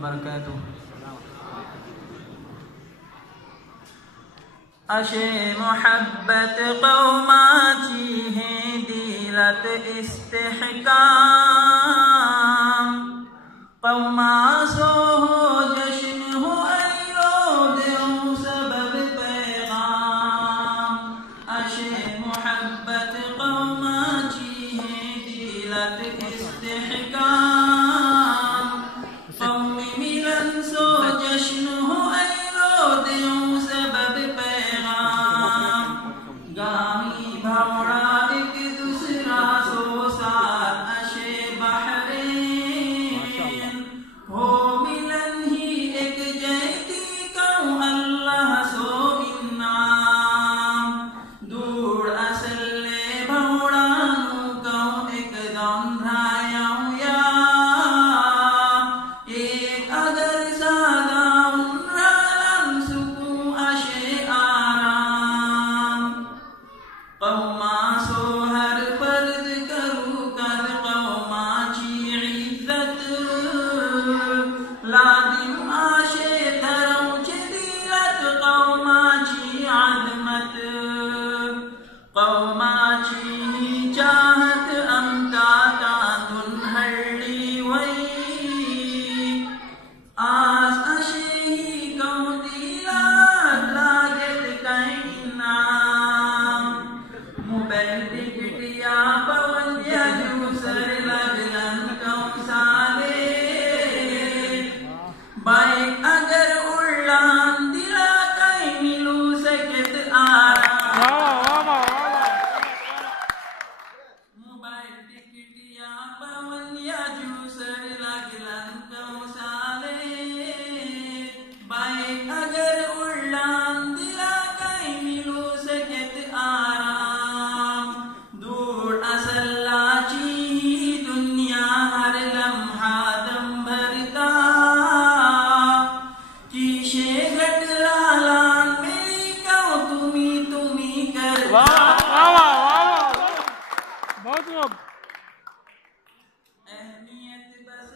वबरकातुहू। अशे मोहब्बत कौमाची है दिलत इस्तेहकाम, कौमा सो हो जश्न हो अयो देओ सबब पैगाम। अशे मोहब्बत कौमाची है दिलत इस्तेहकाम, कौमी मिलन सो जश्न हो अयो देओ सबब पैगाम। गामी भौड़ा एक दूसरा सो साथ अशे बहरेन, हो मिलन ही एक जैती कहूँ अल्लाह सो इन्नाम। दूर असले भौड़ा नू कहूँ एक दम भ्रायाऊँ या, एक अगर सादा उन्रालन सुकू अशे आराम। कौमा सो हर फर्ज करू कर कौमाची इज्जत, लाजिम आशे धरऊँ दिलत कौमाची अज़मत। कौमाची चाहत अमका तांदुन हल्ली वई, आस अशे ही कहूँ दिलत लागत कहीं नाम। मोबाइल टिकटिया पवन या जूसर लगलन कहूँ साले, बाइक अगर उड़ान दिला कहीं मिलू सकत आराम। मोबाइल टिकटिया पवन या जूसर लगलन कहूँ साले, बाइक अगर उड़ान दिला कहीं मिलू सकत आराम। दूर असल्लाची दुनिया हर लम्हा दम भरता, चीशे घट लालान मेरी कहूँ तुमी करता। अहमियत बस